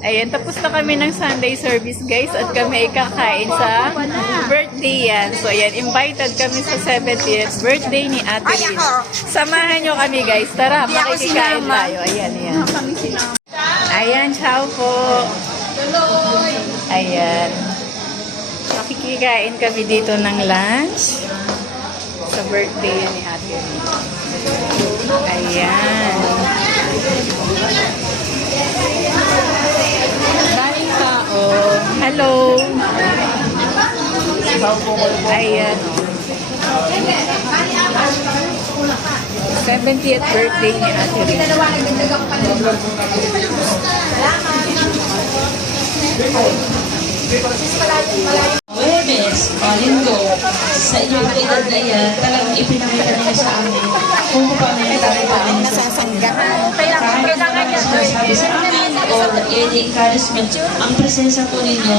Ayan, tapos na kami ng Sunday service, guys. At kami ay kakain sa birthday yan. So, ayan, invited kami sa 70th birthday ni Ate Lina. Samahan nyo kami, guys. Tara, makikikain tayo. Ayan, ayan. Ayan, ciao po. Ayan. Makikikain kami dito ng lunch sa birthday yan ni Ate Lina. Ayan. Daming tao. Hello. Ayan. 70th birthday ni Ate Rina. Awareness, Linggo, sa inyong edad na yan, talagang ipinakita niyo sa amin kung paano yung talagang nasasanggahan. Kahit kailangan niya sabi sa amin o any encouragement, ang presensya po ninyo